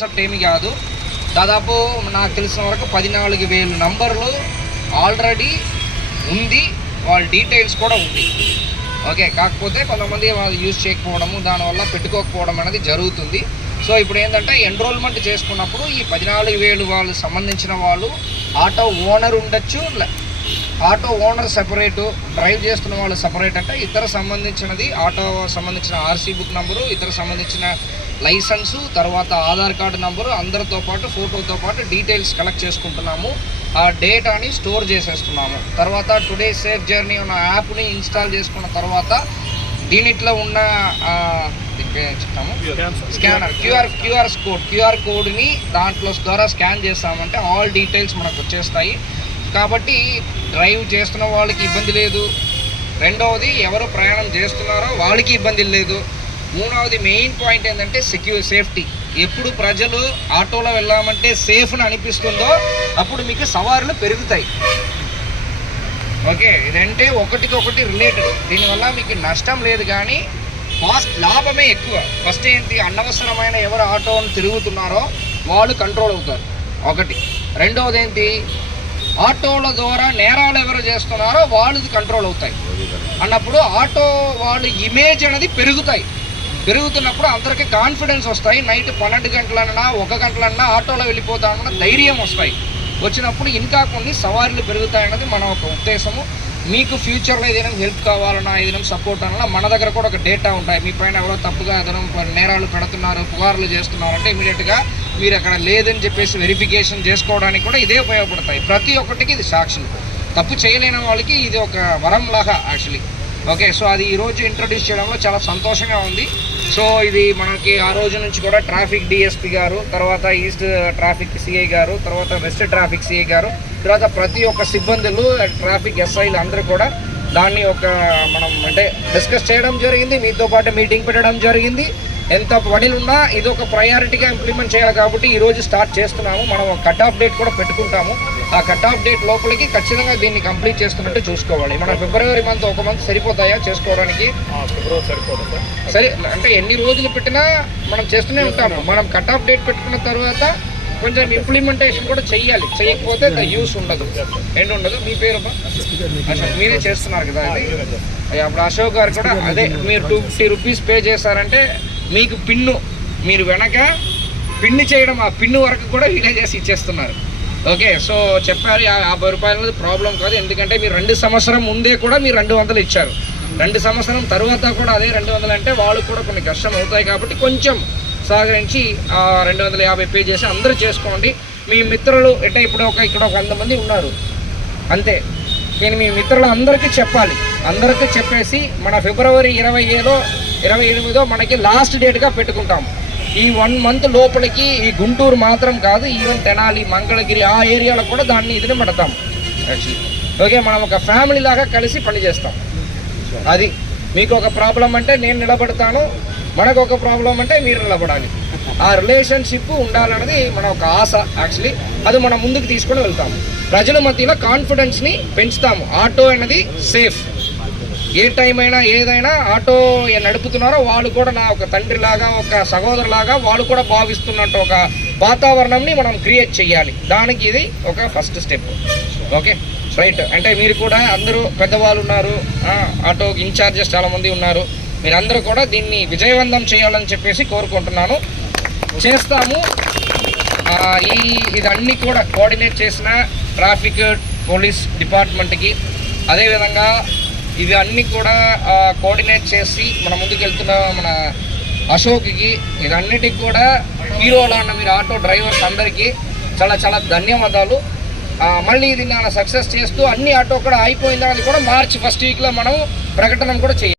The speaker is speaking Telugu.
కాన్సెప్ట్ ఏమి కాదు. దాదాపు నాకు తెలిసిన వరకు పద్నాలుగు వేలు నంబర్లు ఆల్రెడీ ఉంది. వాళ్ళ డీటెయిల్స్ కూడా ఉంది. ఓకే కాకపోతే కొంతమంది వాళ్ళు యూజ్ చేయకపోవడము దానివల్ల పెట్టుకోకపోవడం అనేది జరుగుతుంది. సో ఇప్పుడు ఏంటంటే ఎన్రోల్మెంట్ చేసుకున్నప్పుడు ఈ పద్నాలుగు వేలు వాళ్ళు సంబంధించిన వాళ్ళు ఆటో ఓనర్ ఉండొచ్చు ఆటో ఓనర్ సెపరేటు డ్రైవ్ చేస్తున్న వాళ్ళు సెపరేట్ అంటే ఇతర సంబంధించినది ఆటో సంబంధించిన ఆర్సీ బుక్ నెంబరు ఇతర సంబంధించిన లైసెన్సు తర్వాత ఆధార్ కార్డు నంబరు అందరితో పాటు ఫోటోతో పాటు డీటెయిల్స్ కలెక్ట్ చేసుకుంటున్నాము. ఆ డేటాని స్టోర్ చేసేస్తున్నాము. తర్వాత టుడే సేఫ్ జర్నీ ఉన్న యాప్ని ఇన్స్టాల్ చేసుకున్న తర్వాత దీనిట్లో ఉన్న దీని చెప్తాము? Scanner QR QR code QR కోడ్ని దాంట్లో ద్వారా స్కాన్ చేస్తామంటే ఆల్ డీటెయిల్స్ మనకు వచ్చేస్తాయి. కాబట్టి డ్రైవ్ చేస్తున్న వాళ్ళకి ఇబ్బంది లేదు. రెండవది ఎవరు ప్రయాణం చేస్తున్నారో వాళ్ళకి ఇబ్బంది లేదు. మూడవది మెయిన్ పాయింట్ ఏంటంటే సెక్యూర్ సేఫ్టీ ఎప్పుడు ప్రజలు ఆటోలో వెళ్ళామంటే సేఫ్ అని అనిపిస్తుందో అప్పుడు మీకు సవారులు పెరుగుతాయి. ఓకే ఇదంటే ఒకటికి ఒకటి రిలేటెడ్ దీనివల్ల మీకు నష్టం లేదు కానీ కాస్ట్ లాభమే ఎక్కువ. ఫస్ట్ ఏంటి? అనవసరమైన ఎవరు ఆటోను తిరుగుతున్నారో వాళ్ళు కంట్రోల్ అవుతారు. ఒకటి. రెండవది ఏంటి? ఆటోల ద్వారా నేరాలు ఎవరు చేస్తున్నారో వాళ్ళది కంట్రోల్ అవుతాయి. అన్నప్పుడు ఆటో వాళ్ళ ఇమేజ్ అనేది పెరుగుతాయి. పెరుగుతున్నప్పుడు అందరికీ కాన్ఫిడెన్స్ వస్తాయి. నైట్ పన్నెండు గంటలన్నా ఒక గంటలన్నా ఆటోలో వెళ్ళిపోతామన్న ధైర్యం వస్తాయి. వచ్చినప్పుడు ఇంకా కొన్ని సవారీలు పెరుగుతాయన్నది మన ఒక ఉద్దేశము. మీకు ఫ్యూచర్లో ఏదైనా హెల్ప్ కావాలన్నా ఏదైనా సపోర్ట్ అన్నా మన దగ్గర కూడా ఒక డేటా ఉంటాయి. మీ పైన ఎవరో తప్పుగా ఏదైనా నేరాలు పెడుతున్నారు పుకార్లు చేస్తున్నారు అంటే ఇమీడియట్గా మీరు అక్కడ లేదని చెప్పేసి వెరిఫికేషన్ చేసుకోవడానికి కూడా ఇదే ఉపయోగపడతాయి. ప్రతి ఒక్కటికి ఇది సాక్షులు తప్పు చేయలేని వాళ్ళకి ఇది ఒక వరం లాగా యాక్చువల్లీ ఓకే సో అది ఈరోజు ఇంట్రడ్యూస్ చేయడంలో చాలా సంతోషంగా ఉంది. సో ఇది మనకి ఆ రోజు నుంచి కూడా ట్రాఫిక్ డిఎస్పి గారు తర్వాత ఈస్ట్ ట్రాఫిక్ సిఐ గారు తర్వాత వెస్ట్ ట్రాఫిక్ సిఐ గారు తర్వాత ప్రతి ఒక్క సిబ్బందులు ట్రాఫిక్ ఎస్ఐలు అందరూ కూడా దాన్ని ఒక మనం అంటే డిస్కస్ చేయడం జరిగింది. మీతో పాటు మీటింగ్ పెట్టడం జరిగింది. ఎంత పనులు ఉన్నా ఇది ఒక ప్రయారిటీగా ఇంప్లిమెంట్ చేయాలి కాబట్టి ఈ రోజు స్టార్ట్ చేస్తున్నాము. మనం కట్ ఆఫ్ డేట్ కూడా పెట్టుకుంటాము. ఆ కట్ ఆఫ్ డేట్ లోపలికి ఖచ్చితంగా దీన్ని కంప్లీట్ చేస్తున్నట్టు చూసుకోవాలి. మన ఫిబ్రవరి మంత్ ఒక మంత్ సరిపోతాయా చేసుకోవడానికి? సార్. అంటే ఎన్ని రోజులు పెట్టినా మనం చేస్తూనే ఉంటాము. మనం కట్ ఆఫ్ డేట్ పెట్టుకున్న తర్వాత కొంచెం ఇంప్లిమెంటేషన్ కూడా చెయ్యాలి. చేయకపోతే యూస్ ఉండదు. ఏంటి ఉండదు? మీ పేరు? అశోక్ మీరే చేస్తున్నారు కదా అది? అప్పుడు అశోక్ గారు కూడా అదే మీరు టూ ఫిఫ్టీ రూపీస్ పే చేశారంటే మీకు పిన్ను మీరు వెనక పిన్ను చేయడం ఆ పిన్ను వరకు కూడా వీలే చేసి ఇచ్చేస్తున్నారు. ఓకే సో చెప్పారు యాభై రూపాయలు ప్రాబ్లం కాదు. ఎందుకంటే మీరు రెండు సంవత్సరం ముందే కూడా మీరు రెండు వందలు ఇచ్చారు. రెండు సంవత్సరం తర్వాత కూడా అదే రెండు వందలు అంటే వాళ్ళు కూడా కొన్ని కష్టం అవుతాయి కాబట్టి కొంచెం సహకరించి ఆ రెండు వందల యాభై పే చేసి అందరూ చేసుకోండి. మీ మిత్రులు అంటే ఇప్పుడు ఒక ఇక్కడ ఒక వంద మంది ఉన్నారు. అంతే. నేను మీ మిత్రులు అందరికీ చెప్పాలి. అందరికీ చెప్పేసి మన ఫిబ్రవరి ఇరవై ఏదో ఇరవై ఎనిమిదో మనకి లాస్ట్ డేట్గా పెట్టుకుంటాం. ఈ వన్ మంత్ లోపలికి ఈ గుంటూరు మాత్రం కాదు ఈవెన్ తెనాలి మంగళగిరి ఆ ఏరియాలో కూడా దాన్ని ఇదిని పెడతాం. యాక్చువల్లీ ఓకే మనం ఒక ఫ్యామిలీ లాగా కలిసి పని చేస్తాం. అది మీకు ఒక ప్రాబ్లం అంటే నేను నిలబడతాను మనకు ఒక ప్రాబ్లం అంటే మీరు నిలబడాలి. ఆ రిలేషన్షిప్ ఉండాలన్నది మన ఒక ఆశ యాక్చువల్లీ అది మనం ముందుకు తీసుకొని వెళ్తాము ప్రజల మధ్యలో కాన్ఫిడెన్స్ని పెంచుతాము. ఆటో అనేది సేఫ్ ఏ టైం అయినా ఏదైనా ఆటో నడుపుతున్నారో వాళ్ళు కూడా నా ఒక తండ్రిలాగా ఒక సహోదరులాగా వాళ్ళు కూడా భావిస్తున్నట్టు ఒక వాతావరణంని మనం క్రియేట్ చేయాలి దానికి ఇది ఒక ఫస్ట్ స్టెప్ ఓకే రైట్ అంటే మీరు కూడా అందరూ పెద్దవాళ్ళు ఉన్నారు ఆటో ఇన్ఛార్జెస్ చాలామంది ఉన్నారు. మీరందరూ కూడా దీన్ని విజయవంతం చేయాలని చెప్పేసి కోరుకుంటున్నాను. చేస్తాము. ఈ ఇదన్నీ కూడా కోఆర్డినేట్ చేసిన ట్రాఫిక్ పోలీస్ డిపార్ట్మెంట్కి అదేవిధంగా ఇవి అన్నీ కూడా కోఆర్డినేట్ చేసి మన ముందుకెళ్తున్న మన అశోక్కి ఇదన్నిటికి కూడా హీరోలో ఉన్న మీరు ఆటో డ్రైవర్స్ అందరికీ చాలా చాలా ధన్యవాదాలు. మళ్ళీ ఇది నా సక్సెస్ చేస్తూ అన్ని ఆటో కూడా అయిపోయిందని కూడా మార్చి ఫస్ట్ వీక్లో మనం ప్రకటన కూడా చేయాలి